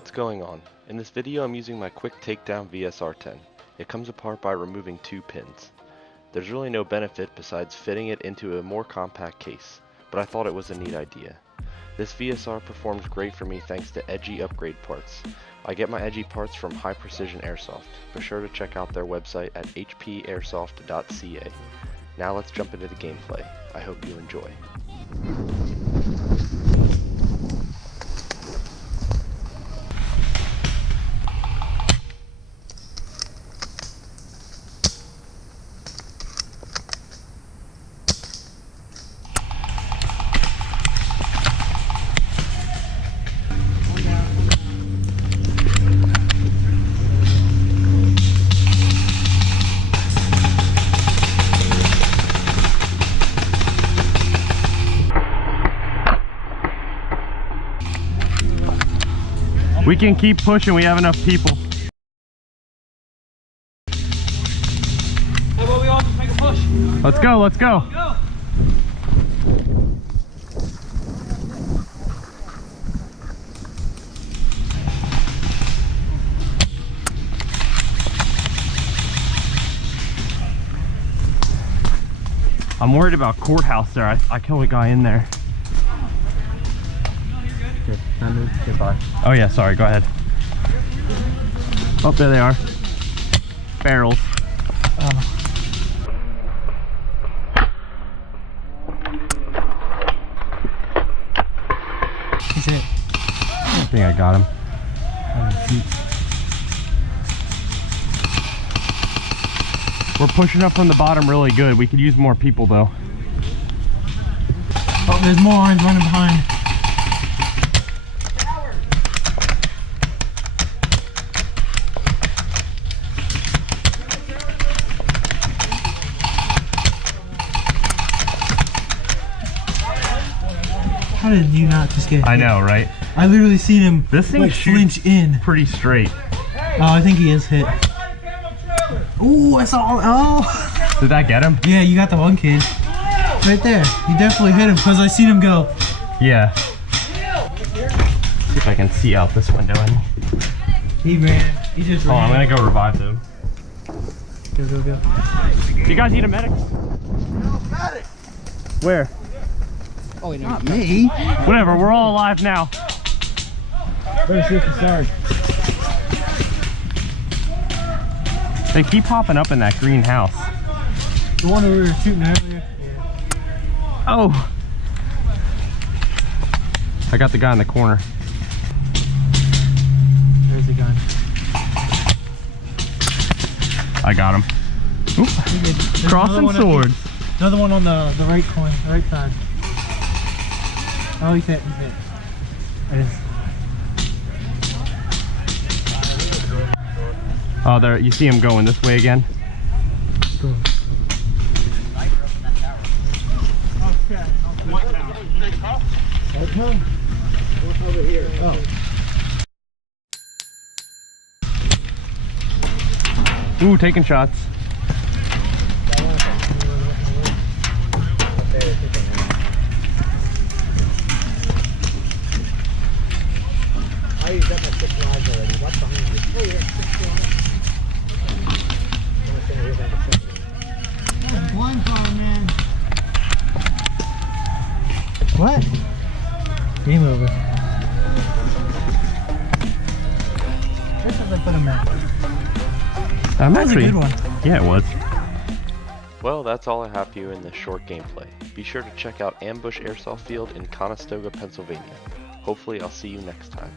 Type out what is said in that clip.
what's going on. In this video I'm using my quick takedown Vsr-10. It comes apart by removing 2 pins. There's really no benefit besides fitting it into a more compact case, but I thought it was a neat idea. This VSR performs great for me thanks to edgy upgrade parts. I get my edgy parts from High Precision Airsoft. Be sure to check out their website at hpairsoft.ca. Now let's jump into the gameplay. I hope you enjoy. We can keep pushing, we have enough people. Hey, well, we all just make a push. Let's go, let's go. Go. I'm worried about courthouse there. I killed a guy in there. Goodbye. Oh yeah, sorry, go ahead. Oh, there they are. Barrels. He's hit. I think I got him. We're pushing up from the bottom really good. We could use more people though. Oh, there's more orange running behind. How did you not just get hit? I know, right? I literally seen him This thing like shoots flinch in. pretty straight. Oh, I think he is hit. Ooh, I saw. Oh. Did that get him? Yeah, you got the one kid. Right there. You definitely hit him because I seen him go. Yeah. See if I can see out this window. He ran. He just Oh, ran. I'm gonna go revive them. Go, go, go. Do you guys need a medic? Medic. Where? Oh, not me. Whatever, we're all alive now. Better see if you start. They keep popping up in that green house. The one that we were shooting earlier. Yeah. Oh! I got the guy in the corner. There's the gun. I got him. Oop. There's Crossing swords. Another one on the right coin, the right side. Oh, he's hit, he's hit. There it is. Oh, there, you see him going this way again? Go. Over here. Oh. Ooh, taking shots. I used up my 6 lives already. What's behind you? Oh, you got 6 lives. Blind fire, man. What? Game over. This is I put him at. That was a good one. Yeah, it was. Well, that's all I have for you in this short gameplay. Be sure to check out Ambush Airsoft Field in Conestoga, Pennsylvania. Hopefully I'll see you next time.